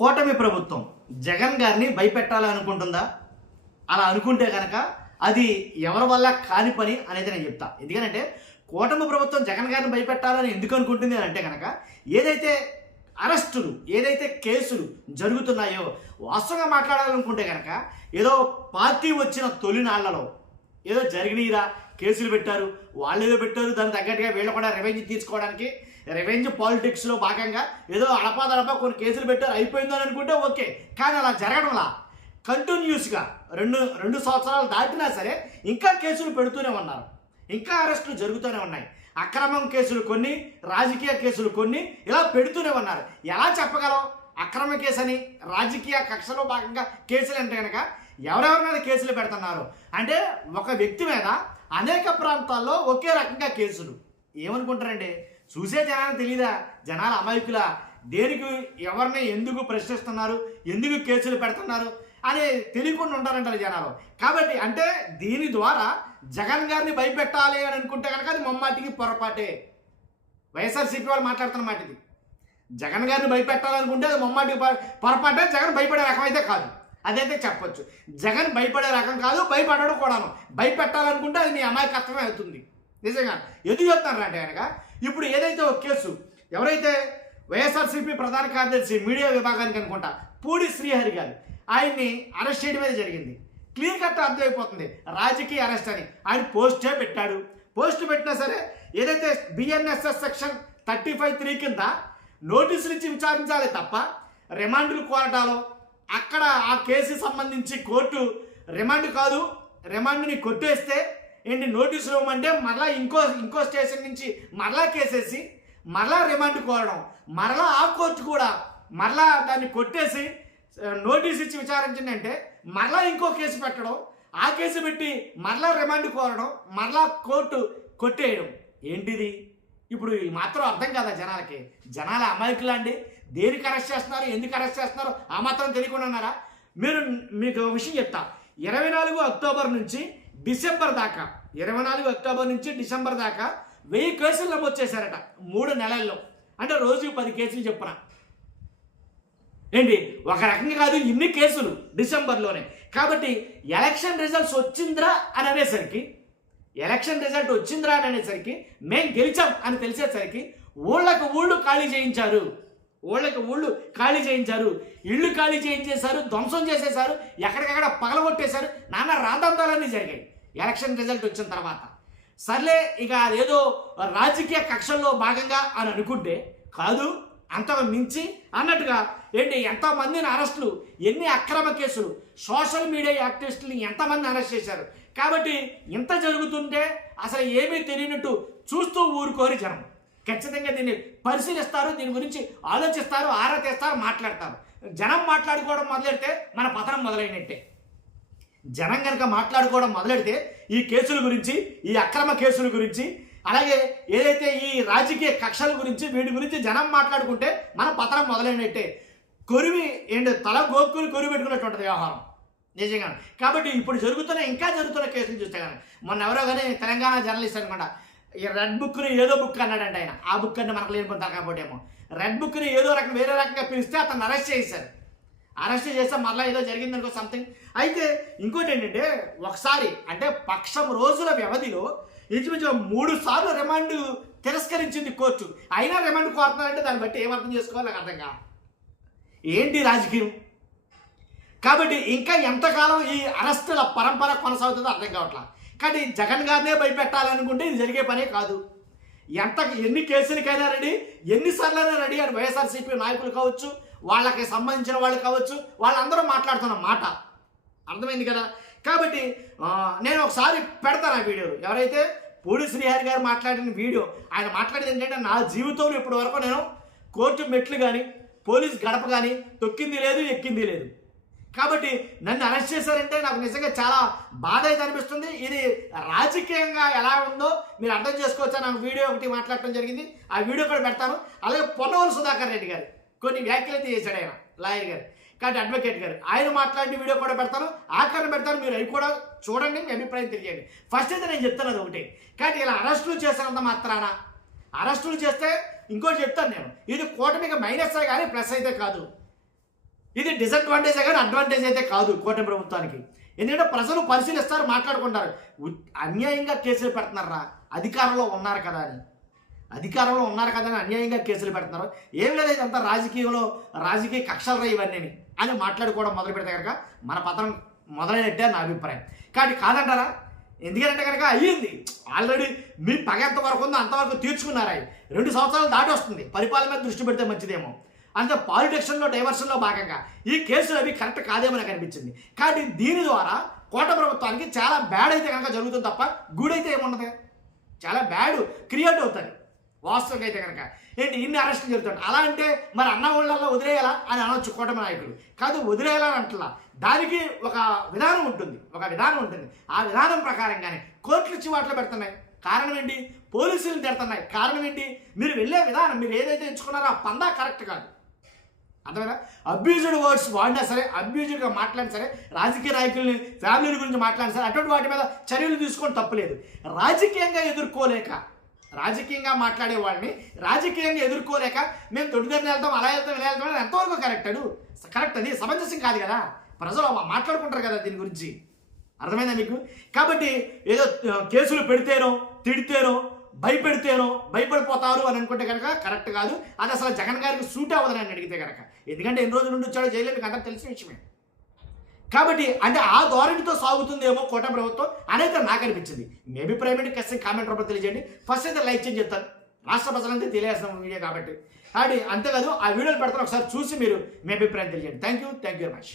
కూటమి ప్రభుత్వం జగన్ గారిని భయపెట్టాలనుకుంటుందా? అలా అనుకుంటే కనుక అది ఎవరి వల్ల కాని పని అనేది నేను చెప్తా. ఎందుకంటే కూటమి ప్రభుత్వం జగన్ గారిని భయపెట్టాలని ఎందుకు అనుకుంటుంది అని అంటే కనుక ఏదైతే అరెస్టులు, ఏదైతే కేసులు జరుగుతున్నాయో వాస్తవంగా మాట్లాడాలనుకుంటే కనుక ఏదో పార్టీ వచ్చిన తొలినాళ్లలో ఏదో జరిగినీరా, కేసులు పెట్టారు, వాళ్ళు ఏదో పెట్టారు, దానికి తగ్గట్టుగా వీళ్ళు కూడా రెవెన్యూ తీర్చుకోవడానికి రెవెన్యూ పాలిటిక్స్లో భాగంగా ఏదో అడపాదడపా కొన్ని కేసులు పెట్టారు, అయిపోయిందని అనుకుంటే ఓకే. కానీ అలా జరగడంలా కంటిన్యూస్గా రెండు సంవత్సరాలు దాటినా సరే ఇంకా కేసులు పెడుతూనే ఉన్నారు, ఇంకా అరెస్టులు జరుగుతూనే ఉన్నాయి. అక్రమం కేసులు కొన్ని, రాజకీయ కేసులు కొన్ని ఇలా పెడుతూనే ఉన్నారు. ఎలా చెప్పగలం అక్రమ కేసు అని? రాజకీయ కక్షలో భాగంగా కేసులు అంటే కనుక ఎవరెవరి మీద కేసులు పెడుతున్నారు అంటే ఒక వ్యక్తి మీద అనేక ప్రాంతాల్లో ఒకే రకంగా కేసులు. ఏమనుకుంటారండి? చూసే జనానికి తెలీదా? జనాల అమాయకుల దేనికి ఎవరిని ఎందుకు ప్రశ్నిస్తున్నారు, ఎందుకు కేసులు పెడుతున్నారు అని తెలియకుండా ఉంటారంటారు జనాలు. కాబట్టి అంటే దీని ద్వారా జగన్ గారిని భయపెట్టాలి అని అనుకుంటే కనుక అది ముమ్మాటికి పొరపాటే. వైఎస్ఆర్సీపీ వాళ్ళు మాట్లాడుతున్న మాట ఇది. జగన్ గారిని భయపెట్టాలనుకుంటే అది ముమ్మాటికి పొరపాటే. జగన్ భయపడే రకం అయితే కాదు, అదైతే చెప్పొచ్చు. జగన్ భయపడే రకం కాదు, భయపడడం కూడాను. భయపెట్టాలనుకుంటే అది మీ అమాయకత్వమే అవుతుంది. నిజంగా ఎందుకు చెప్తారు అంటే కనుక ఇప్పుడు ఏదైతే ఒక కేసు ఎవరైతే వైఎస్ఆర్సీపీ ప్రధాన కార్యదర్శి మీడియా విభాగానికి అనుకుంటా పూడి శ్రీహరి గారు, ఆయన్ని అరెస్ట్ చేయడమే జరిగింది. క్లియర్ కట్ అర్థమైపోతుంది రాజకీయ అరెస్ట్ అని. ఆయన పోస్టే పెట్టాడు. పోస్ట్ పెట్టినా సరే ఏదైతే బిఎన్ఎస్ఎస్ సెక్షన్ 35(3) కింద నోటీసులు ఇచ్చి విచారించాలి తప్ప రిమాండ్లు కోరటాలో అక్కడ ఆ కేసు సంబంధించి కోర్టు రిమాండ్ కాదు, రిమాండ్ని కొట్టేస్తే ఏంటి నోటీసులు ఇవ్వమంటే మరలా ఇంకో స్టేషన్ నుంచి మరలా కేసేసి మరలా రిమాండ్ కోరడం, మరలా ఆ కోర్టు కూడా మరలా దాన్ని కొట్టేసి నోటీస్ ఇచ్చి విచారించండి అంటే మరలా ఇంకో కేసు పెట్టడం, ఆ కేసు పెట్టి మరలా రిమాండ్ కోరడం, మరలా కోర్టు కొట్టేయడం. ఏంటిది? ఇప్పుడు మాత్రం అర్థం కదా జనాలకి? జనాల అమాయకులా అండి? దేనికి అరెస్ట్ చేస్తున్నారు, ఎందుకు అరెస్ట్ చేస్తున్నారు ఆ మాత్రం తెలియకుండా ఉన్నారా? మీకు ఒక విషయం చెప్తా. 24 అక్టోబర్ నుంచి డిసెంబర్ దాకా 24 అక్టోబర్ నుంచి డిసెంబర్ దాకా 1000 కేసులు నమోదు చేశారట 3 నెలల్లో. అంటే రోజుకి 10 కేసులు చెప్పున. ఏంటి ఒక రకంగా కాదు, ఇన్ని కేసులు డిసెంబర్లోనే. కాబట్టి ఎలక్షన్ రిజల్ట్స్ వచ్చిందిరా అని అనేసరికి, ఎలక్షన్ రిజల్ట్ వచ్చిందిరా అని అనేసరికి, మేము గెలిచాం అని తెలిసేసరికి ఊళ్ళకు ఊళ్ళు ఖాళీ చేయించారు, ఇళ్ళు ఖాళీ చేయించేశారు, ధ్వంసం చేసేశారు, ఎక్కడికక్కడ పగలగొట్టేశారు, నాన్న రాద్ధాంతాలన్నీ జరిగాయి ఎలక్షన్ రిజల్ట్ వచ్చిన తర్వాత. సర్లే ఇక అదేదో రాజకీయ కక్షల్లో భాగంగా అని అనుకుంటే కాదు, అంతకు మించి అన్నట్టుగా ఏంటి ఎంతమందిని అరెస్టులు, ఎన్ని అక్రమ కేసులు, సోషల్ మీడియా యాక్టివిస్టులని ఎంతమంది అరెస్ట్ చేశారు. కాబట్టి ఇంత జరుగుతుంటే అసలు ఏమీ తెలియనట్టు చూస్తూ ఊరుకోరి జనం. ఖచ్చితంగా దీన్ని పరిశీలిస్తారు, దీని గురించి ఆలోచిస్తారు, ఆరా తీస్తారు, మాట్లాడతారు. జనం మాట్లాడుకోవడం మొదలెడితే మన పతనం మొదలైనట్టే. జనం కనుక మాట్లాడుకోవడం మొదలెడితే ఈ కేసుల గురించి, ఈ అక్రమ కేసుల గురించి, అలాగే ఏదైతే ఈ రాజకీయ కక్షల గురించి, వీటి గురించి జనం మాట్లాడుకుంటే మన పతనం మొదలైనట్టే. కొరివి ఏంటి తల గోక్కుని కొరివి పెట్టుకున్నట్టు ఉంటుంది వ్యవహారం నిజంగా. కాబట్టి ఇప్పుడు ఇంకా జరుగుతున్న కేసులు చూస్తే కానీ మొన్న ఎవరో కానీ తెలంగాణ జర్నలిస్ట్ అనమాట, ఈ రెడ్ బుక్ని ఏదో బుక్ అన్నాడంట ఆయన. ఆ బుక్ అంటే మనకు లేని పొందాలి కాబట్టి ఏమో రెడ్ బుక్ని ఏదో రకం వేరే రకంగా పిలిస్తే అతను అరెస్ట్ చేశారు. అరెస్ట్ చేస్తే మళ్ళీ ఏదో జరిగిందనుకో సంథింగ్. అయితే ఇంకోటి ఏంటంటే ఒకసారి అంటే పక్షం రోజుల వ్యవధిలో ఇంచుమించు 3 సార్లు రిమాండ్ తిరస్కరించింది కోర్టు. అయినా రిమాండ్ కోరుతున్నారంటే దాన్ని బట్టి ఏమర్థం చేసుకోవాలి నాకు అర్థం కాదు. ఏంటి రాజకీయం? కాబట్టి ఇంకా ఎంతకాలం ఈ అరెస్టుల పరంపర కొనసాగుతుందో అర్థం కావట్లా. కానీ జగన్ గారినే భయపెట్టాలనుకుంటే ఇది జరిగే పనే కాదు. ఎన్ని కేసులకైనా రెడీ, ఎన్నిసార్లైనా రెడీ అని వైఎస్ఆర్సీపీ నాయకులు కావచ్చు, వాళ్ళకి సంబంధించిన వాళ్ళు కావచ్చు, వాళ్ళందరూ మాట్లాడుతున్న మాట అర్థమైంది కదా. కాబట్టి నేను ఒకసారి పెడతాను ఆ వీడియోలు. ఎవరైతే పూడి శ్రీహరి గారు మాట్లాడిన వీడియో, ఆయన మాట్లాడేది ఏంటంటే నా జీవితంలో ఇప్పటి వరకు నేను కోర్టు మెట్లు కానీ పోలీస్ గడప కానీ తొక్కింది లేదు, ఎక్కింది లేదు. కాబట్టి నన్ను అరెస్ట్ చేశారంటే నాకు నిజంగా చాలా బాధ అయితే అనిపిస్తుంది. ఇది రాజకీయంగా ఎలా ఉందో మీరు అర్థం చేసుకోవచ్చా. నాకు వీడియో ఒకటి మాట్లాడటం జరిగింది, ఆ వీడియో కూడా పెడతాను. అలాగే పొన్నవోలు సుధాకర్ రెడ్డి గారు కొన్ని వ్యాఖ్యలు అయితే చేశాడు ఆయన, లాయర్ గారు, కాబట్టి అడ్వకేట్ గారు, ఆయన మాట్లాడిన వీడియో కూడా పెడతాను, ఆఖరణ పెడతాను. మీరు అవి కూడా చూడండి, మీ అభిప్రాయం తెలియజేయండి. ఫస్ట్ అయితే నేను చెప్తాను ఒకటి, కానీ ఇలా అరెస్టులు చేసినంత మాత్రాన అరెస్టులు చేస్తే ఇంకోటి చెప్తాను నేను, ఇది కూటమికి మైనస్ కానీ ప్లస్ అయితే కాదు. ఇది డిసడ్వాంటేజే కానీ అడ్వాంటేజ్ అయితే కాదు కూటమి ప్రభుత్వానికి. ఎందుకంటే ప్రజలు పరిశీలిస్తారు, మాట్లాడుకుంటారు. అన్యాయంగా కేసులు పెడుతున్నారా, అధికారంలో ఉన్నారు కదా అని అన్యాయంగా కేసులు పెడుతున్నారు. ఏం లేదు, ఇదంతా రాజకీయ కక్షలరా ఇవన్నీ అని మాట్లాడుకోవడం మొదలు పెడితే కనుక మన పత్రం మొదలైనట్టే నా అభిప్రాయం. కాబట్టి కాదంటారా? ఎందుకంటే కనుక అయ్యింది ఆల్రెడీ. మీ పగ ఎంతవరకు ఉందో అంతవరకు తీర్చుకున్నారా. 2 సంవత్సరాలు దాటి వస్తుంది. పరిపాలన మీద దృష్టి పెడితే మంచిదేమో. అంటే పాలిటిక్స్లో డైవర్షన్లో భాగంగా ఈ కేసులు అవి కరెక్ట్ కాదేమో నాకు అనిపించింది. కాబట్టి దీని ద్వారా కోట ప్రభుత్వానికి చాలా బ్యాడ్ అయితే కనుక జరుగుతుంది తప్ప గుడ్ అయితే ఏముండదు. చాలా బ్యాడ్ క్రియేట్ అవుతుంది వాస్తవంగా అయితే కనుక. ఏంటి ఇన్ని అరెస్టులు జరుగుతాయి అలా అంటే మరి అన్న ఊళ్ళల్లో వదిలేయాలా అని అనొచ్చు కూటమి నాయకులు. కాదు, వదిలేయాలని అంటలా. దానికి ఒక విధానం ఉంటుంది. ఆ విధానం ప్రకారంగానే కోర్టులు ఇచ్చి వాటిలో పెడుతున్నాయి. కారణం ఏంటి? పోలీసులు తిడుతున్నాయి. కారణం ఏంటి? మీరు వెళ్ళే విధానం, మీరు ఏదైతే ఎంచుకున్నారో ఆ పందా కరెక్ట్ కాదు. అర్థమైనా? అబ్యూజ్డ్ వర్డ్స్ వాడినా సరే, అబ్యూజ్డ్గా మాట్లాడినా సరే, రాజకీయ నాయకుల్ని ఫ్యామిలీ గురించి మాట్లాడినా సరే, అటువంటి వాటి మీద చర్యలు తీసుకొని తప్పులేదు. రాజకీయంగా మాట్లాడే వాళ్ళని రాజకీయంగా ఎదుర్కోలేక మేము దొడ్డుదారిని వెళ్తాం, అలా వెళ్తాం, ఇలా వెళ్తాం అని ఎంతవరకు కరెక్ట్ అది సమంజసం కాదు కదా. ప్రజలు మాట్లాడుకుంటారు కదా దీని గురించి. అర్థమైందా మీకు? కాబట్టి ఏదో కేసులు పెడితేనో తిడితేనో భయపడిపోతారు అని అనుకుంటే కనుక కరెక్ట్ కాదు. అది అసలు జగన్ గారికి సూట్ అవ్వదని అని అడిగితే కనుక. ఎందుకంటే ఎన్ని రోజుల నుండి వచ్చాడో జైలు మీకు అందరూ తెలిసిన విషయమే. కాబట్టి అంటే ఆ ధోరణితో సాగుతుందేమో కూటమి ప్రభుత్వం అనేది నాకు అనిపించింది. మీ అభిప్రాయం ఏంటి? ఖచ్చితంగా కామెంట్ రూపంలో తెలియజేయండి. ఫస్ట్ అయితే లైక్ చేసి చెప్తాను, రాష్ట్ర ప్రజలంతా తెలియాల్సిన వీడియో కాబట్టి. అంతేకాదు ఆ వీడియోలు పెడతాను, ఒకసారి చూసి మీరు మీ అభిప్రాయం తెలియజేయండి. Thank you very much.